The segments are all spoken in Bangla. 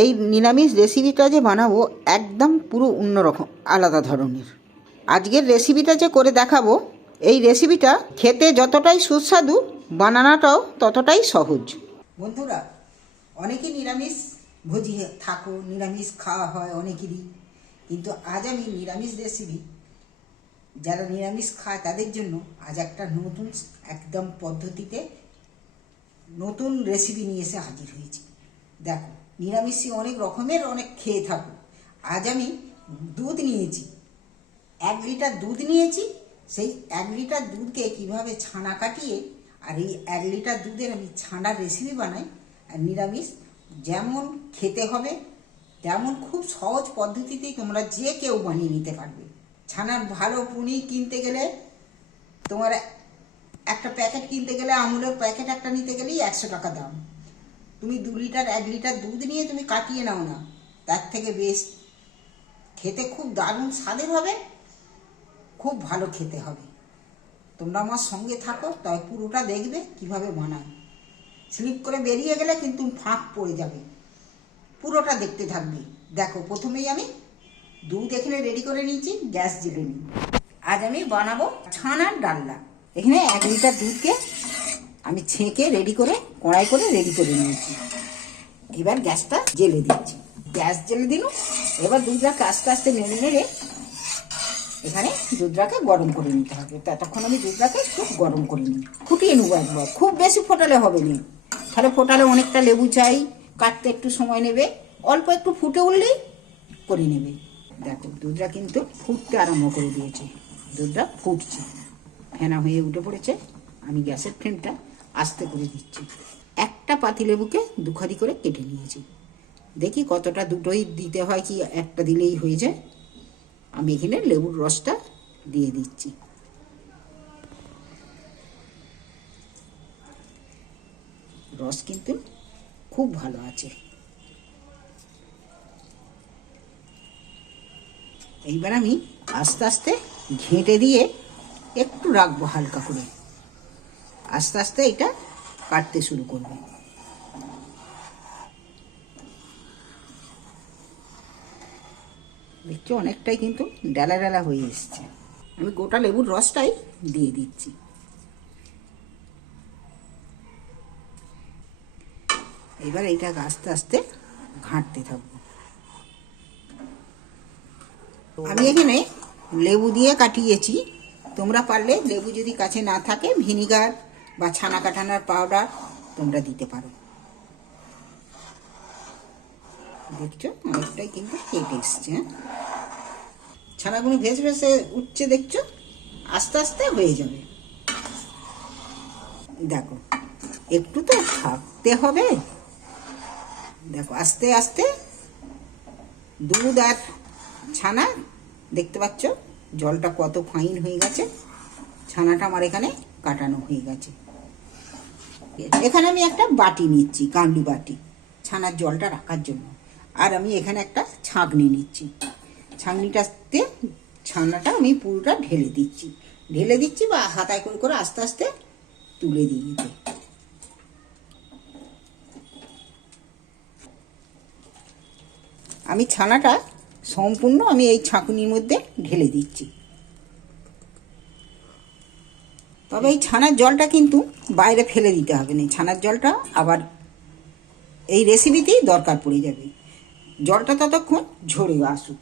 এই নিরামিষ রেসিপিটা যে বানাবো একদম পুরো অন্যরকম আলাদা ধরনের। আজকের রেসিপিটা যে করে দেখাবো, এই রেসিপিটা খেতে যতটাই সুস্বাদু, বানানোটাও ততটাই সহজ। বন্ধুরা, অনেকে নিরামিষ ভোজি থাকো, নিরামিষ খাওয়া হয় অনেকেরই, কিন্তু আজ আমি নিরামিষ রেসিপি যারা নিরামিষ খায় তাদের জন্য আজ একটা নতুন, একদম পদ্ধতিতে নতুন রেসিপি নিয়ে এসে হাজির হয়েছি। দেখো নিরামিষই অনেক রকমের, অনেক খেয়ে থাকো আজ আমি দুধ নিয়েছি। এক লিটার দুধ নিয়েছি, সেই এক লিটার দুধকে কীভাবে ছানা কাটিয়ে আর এই এক লিটার দুধের আমি ছানার রেসিপি বানাই, আর নিরামিষ যেমন খেতে হবে, তেমন খুব সহজ পদ্ধতিতেই তোমরা যে কেউ বানিয়ে নিতে পারবে। ছানার ভালো পনির কিনতে গেলে তোমার একটা প্যাকেট কিনতে গেলে আমুলের প্যাকেট একটা নিতে গেলেই একশো টাকা দাম। তুমি দু লিটার, এক লিটার দুধ নিয়ে তুমি কাটিয়ে নাও না। তার থেকে বেশ খেতে খুব দারুণ স্বাদের হবে, খুব ভালো খেতে হবে। তোমরা আমার সঙ্গে থাকো, তাই পুরোটা দেখবে, কীভাবে বানাই স্লিপ করে বেরিয়ে গেলে কিন্তু ফাঁক পড়ে যাবে। পুরোটা দেখতে থাকবে। দেখো, প্রথমেই আমি দুধ এখানে রেডি করে নিয়েছি, গ্যাস জেলে নিই। আজ আমি বানাবো ছানার ডাল্লা এখানে এক লিটার দুধকে আমি ছেঁকে রেডি করে, কড়াই করে রেডি করে নিয়েছি। এবার গ্যাসটা জেলে দিচ্ছি। গ্যাস জেলে দিল। এবার দুধটাকে আস্তে আস্তে নেড়ে নেড়ে এখানে দুধটাকে গরম করে নিতে হবে। ততক্ষণ আমি দুধটাকে খুব গরম করে নিই। ফুটিয়ে নেব একবার। খুব বেশি ফোটালে হবে না। তাহলে ফোটালে অনেকটা লেবু চাই। কাটতে একটু সময় নেবে। অল্প একটু ফুটে উঠলেই করে নেবে। দেখো, দুধটা কিন্তু ফুটতে আরম্ভ করে দিয়েছে। দুধটা ফুটছে। ফেনা হয়ে উঠে পড়েছে। আমি গ্যাসের ফ্লেমটা আস্তে করে দিচ্ছি। একটা পাতিলেবুকে দুখারি করে কেটে নিয়েছি। দেখি কতটা দুটোই দিতে হয় কি একটা দিলেই হয়ে যায়। আমি এখানে লেবুর রসটা দিয়ে দিচ্ছি। রস কিন্তু খুব ভালো আছে। এইবার আমি আস্তে আস্তে ঘেঁটে দিয়ে একটু রাখব হালকা করে। আস্তে আস্তে এটা কাটতে শুরু করবে। দেখছ অনেকটাই কিন্তু ডালা ডালা হয়ে এসছে। আমি গোটা লেবুর রসটাই দিয়ে দিচ্ছি। এবার এইটাকে আস্তে আস্তে ঘাঁটতে থাকব। আমি এখানে লেবু দিয়ে কাটিয়েছি। তোমরা পারলে লেবু যদি কাছে না থাকে, ভিনিগার বা ছানা কাটানোর পাউডার তোমরা দিতে পারো। দেখছ? অনেকটাই কিন্তু কেটে এসছে হ্যাঁ? ছানাগুলো ভেসে ভেসে উঠছে, দেখছ? আস্তে আস্তে হয়ে যাবে। দেখো, একটু তো থাকতে হবে। দেখো, আস্তে আস্তে দুধ আর ছানা, দেখতে পাচ্ছ? জলটা কত ফাইন হয়ে গেছে। ছানাটা আমার এখানে কাটানো হয়ে গেছে। এখানে আমি একটা বাটি নিচ্ছি কান্ডি বাটি। ছানার জলটা রাখার জন্য। আর আমি এখানে একটা ছাঁকনি নিচ্ছি। ছাঁকনিটাতে ছানাটা আমি পুরোটা ঢেলে দিচ্ছি। ঢেলে দিচ্ছি বা হাতায় করে করে আস্তে আস্তে তুলে দিয়ে দিতে। আমি ছানাটা সম্পূর্ণ আমি এই ছাঁকুনির মধ্যে ঢেলে দিচ্ছি। তবে এই ছানার জলটা কিন্তু বাইরে ফেলে দিতে হবে না। ছানার জলটা আবার এই রেসিপিতেই দরকার পড়ে যাবে। জলটা ততক্ষণ ঝরে আসুক।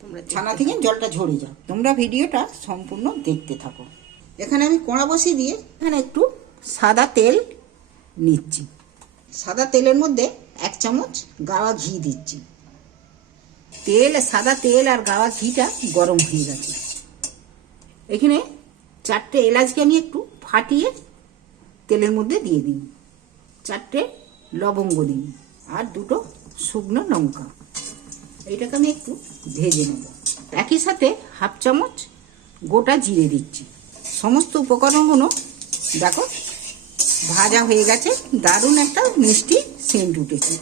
তোমরা ছানা থেকে জলটা ঝরে যাও তোমরা ভিডিওটা সম্পূর্ণ দেখতে থাকো। এখানে আমি কোড়া বসিয়ে দিয়ে এখানে একটু সাদা তেল নিচ্ছি। সাদা তেলের মধ্যে এক চামচ গাওয়া ঘি দিচ্ছি। তেল সাদা তেল আর গাওয়া ঘিটা গরম হয়ে গেছে। এখানে চারটে এলাচকে আমি একটু ফাটিয়ে তেলের মধ্যে দিয়ে দিই। চারটে লবঙ্গ দিই আর দুটো শুকনো লঙ্কা। এইটাকে আমি একটু ভেজে নেব। একই সাথে হাফ চামচ গোটা জিরে দিচ্ছি। সমস্ত উপকরণগুলো দেখো ভাজা হয়ে গেছে। দারুণ একটা মিষ্টি সেন্ট উঠেছে।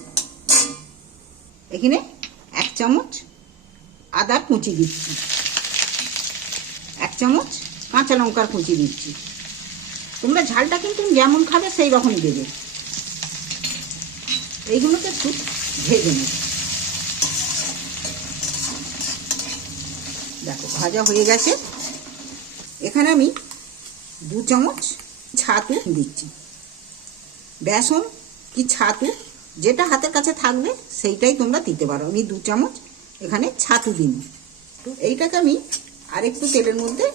এখানে এক চামচ আদা কুচি দিচ্ছি। এক চামচ কাঁচা লঙ্কার কুচি দিচ্ছি। তোমরা ঝালটা কিন্তু যেমন খাবে সেই রকমই দেবে। এইগুলোকে একটু ভেজে নেব। দেখো, ভাজা হয়ে গেছে। এখানে আমি দু চামচ ছাতু দিচ্ছি। বেসন কি ছাতু, যেটা হাতের কাছে থাকবে সেইটাই তোমরা দিতে পারো। আমি দু চামচ এখানে ছাতু দিন এইটাকে আমি আরেকটু তেলের মধ্যে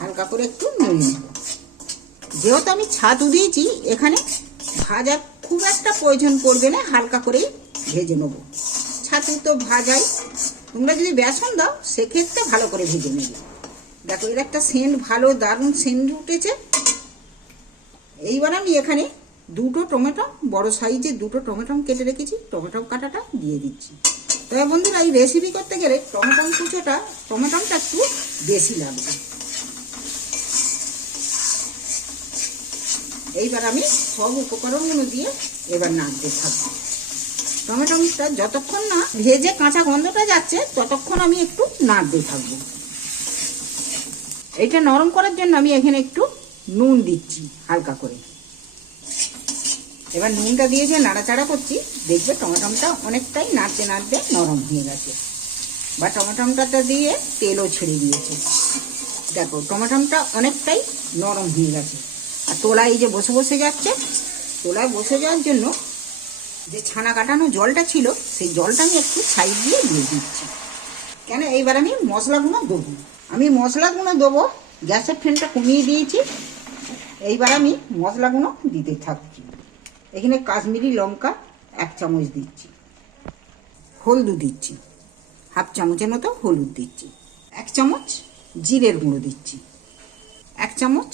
হালকা করে একটু নেড়ে নেব। যেহেতু আমি ছাতু দিয়েছি, এখানে ভাজা খুব একটা প্রয়োজন পড়বে না, হালকা করেই ভেজে নেব। ছাতু তো ভাজাই। তোমরা যদি বেসন দাও, সেক্ষেত্রে ভালো করে ভেজে নেবে। দেখো, এর একটা সেন্ট ভালো, দারুণ সেন্ট উঠেছে। এইবার আমি এখানে দুটো টমেটো, বড় সাইজে দুটো টমেটো কেটে রেখেছি, টমেটো কাটাটা দিয়ে দিচ্ছি। তবে বন্ধুরা, এই রেসিপি করতে গেলে টমেটো কুচোটা, টমেটোটা একটু বেশি লাগবে। এইবার আমি সব উপকরণগুলো দিয়ে এবার নাড়তে থাকব টমেটো টমেটোটা যতক্ষণ না ভেজে কাঁচা গন্ধটা যাচ্ছে, ততক্ষণ আমি একটু নাড়তে থাকব এটা নরম করার জন্য আমি এখানে একটু নুন দিচ্ছি, হালকা করে। এবার নুনটা দিয়ে যে নাড়াচাড়া করছি, দেখবে টমেটোটা অনেকটাই নাড়তে নাড়তে নরম হয়ে গেছে। বা টমেটোটা দিয়ে তেলও ছেড়ে দিয়েছে। দেখো, টমেটোটা অনেকটাই নরম হয়ে গেছে। আর তোলা এই যে বসে বসে যাচ্ছে, তোলায় বসে যাওয়ার জন্য যে ছানা কাটানো জলটা ছিল, সেই জলটা আমি একটু সাইড দিয়ে দিয়ে দিচ্ছি। কেন? এইবার আমি মশলাগুলো দেবো। আমি মশলাগুলো দেবো, গ্যাসের ফ্লেমটা কমিয়ে দিয়েছি। এইবার আমি মশলাগুলো দিতে থাকছি। এখানে কাশ্মীরি লঙ্কা এক চামচ দিচ্ছি। হলুদ দিচ্ছি। হাফ চামচের মতো হলুদ দিচ্ছি। এক চামচ জিরের গুঁড়ো দিচ্ছি। এক চামচ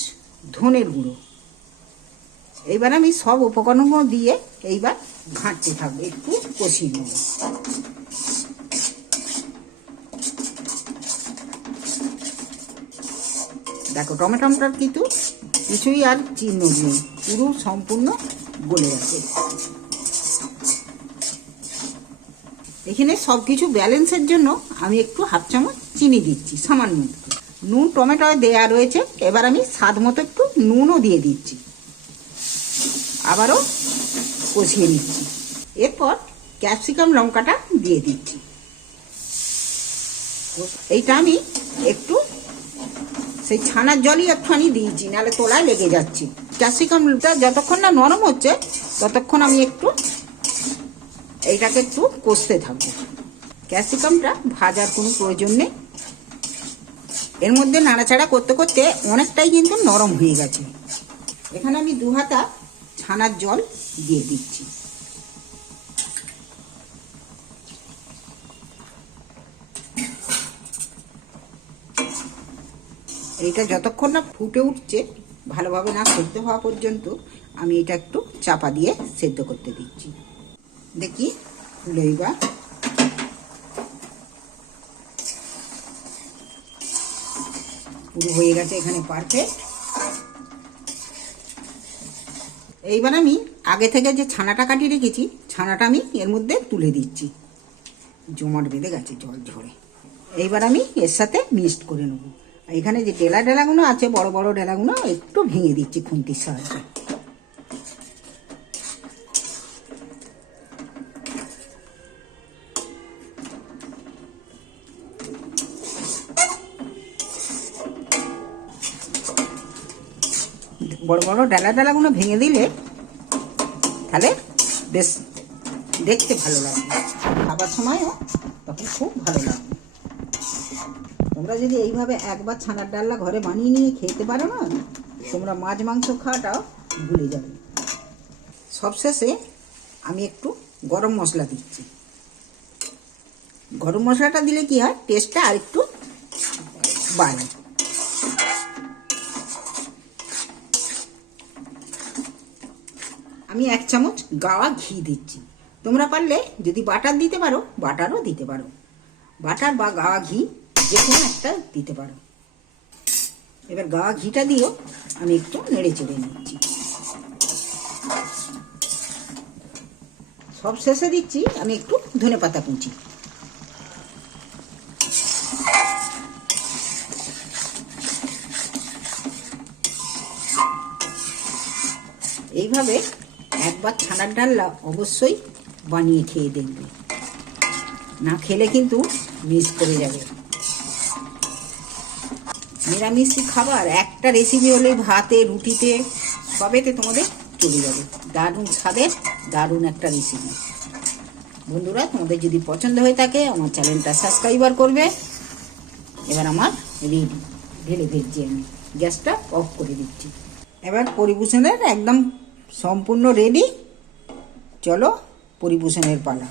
ধনের গুঁড়ো। এইবার আমি সব উপকরণগুলো দিয়ে এইবার ঘাঁটতে থাকব, একটু কষিয়ে নেব। দেখো টমেটোটার কিন্তু কিছুই আর চিহ্ন নেই, পুরো সম্পূর্ণ গলে গেছে। এখানে সব কিছু ব্যালেন্সের জন্য আমি একটু হাফ চামচ চিনি দিচ্ছি, সামান্য নুন, টমেটো দেয়া রয়েছে, এবার আমি স্বাদ মতো একটু নুনও দিয়ে দিচ্ছি। আবারও কষিয়ে নিচ্ছি। এরপর ক্যাপসিকাম লঙ্কাটা দিয়ে দিচ্ছি। এইটা আমি একটু সেই ছানার জলই একটুখানি দিয়েছি, নাহলে তোলায় লেগে যাচ্ছে। ক্যাপসিকামটা যতক্ষণ না নরম হচ্ছে, ততক্ষণ আমি একটু এইটাকে একটু কষতে থাকব। ক্যাপসিকামটা ভাজার কোনো প্রয়োজন নেই। এর মধ্যে নাড়াচাড়া করতে করতে অনেকটাই কিন্তু নরম হয়ে গেছে। এখানে আমি দু হাতা ছানার জল দিয়ে দিচ্ছি। এটা যতক্ষণ না ফুটে উঠছে, ভালোভাবে না সেদ্ধ হওয়া পর্যন্ত, আমি এটা একটু চাপা দিয়ে সেদ্ধ করতে দিচ্ছি। দেখি লইবা পুরো হয়ে গেছে এখানে পারফেক্ট এইবার আমি আগে থেকে যে ছানাটা কাটিয়ে রেখেছি, ছানাটা আমি এর মধ্যে তুলে দিচ্ছি। জমাট বেঁধে গেছে জল ঝরে। এইবার আমি এর সাথে মিক্সড করে নেব। এখানে যে ডেলা ডেলাগুলো আছে, বড় বড় ডেলাগুলো একটু ভেঙে দিচ্ছি খুন্তির সাহায্যে। বড় বড় ডালা ডালাগুলো ভেঙে দিলে তাহলে বেশ দেখতে ভালো লাগবে। খাবার সময়ও তখন খুব ভালো লাগবে। তোমরা যদি এইভাবে একবার ছানার ডাল্লা ঘরে বানিয়ে নিয়ে খেতে পারো না, তোমরা মাছ মাংস খাওয়াটাও ভুলে যাবে। সবশেষে আমি একটু গরম মশলা দিচ্ছি। গরম মশলাটা দিলে কি হয়? টেস্টটা আর একটু বাড়ে। আমি এক চামচ গাওয়া ঘি দিচ্ছি। তোমরা পারলে যদি বাটার দিতে পারো, বাটারও দিতে পারো। বাটার বা গাওয়া ঘি যে কোনো একটা দিতে পারো। এবার গাওয়া ঘিটা দিয়েও আমি একটু নেড়ে চেড়ে নিচ্ছি। সব শেষে দিচ্ছি, আমি একটু ধনে পাতা কুচি। এইভাবে একবার ছানার ডাল্লা অবশ্যই বানিয়ে খেয়ে দেখবে না খেলে কিন্তু মিস করে যাবে নিরামিষি খাবার একটা রেসিপি হলে ভাতে রুটিতে সবেতে তোমাদের চলে যাবে দারুণ স্বাদের দারুণ একটা রেসিপি বন্ধুরা তোমাদের যদি পছন্দ হয়ে থাকে আমার চ্যানেলটা সাবস্ক্রাইবার করবে এবার আমার রেডি ঢেলে ফেলছি আমি গ্যাসটা অফ করে দিচ্ছি এবার পরিবেশনের একদম সম্পূর্ণ রেডি চলো পরিবেশনের পালা।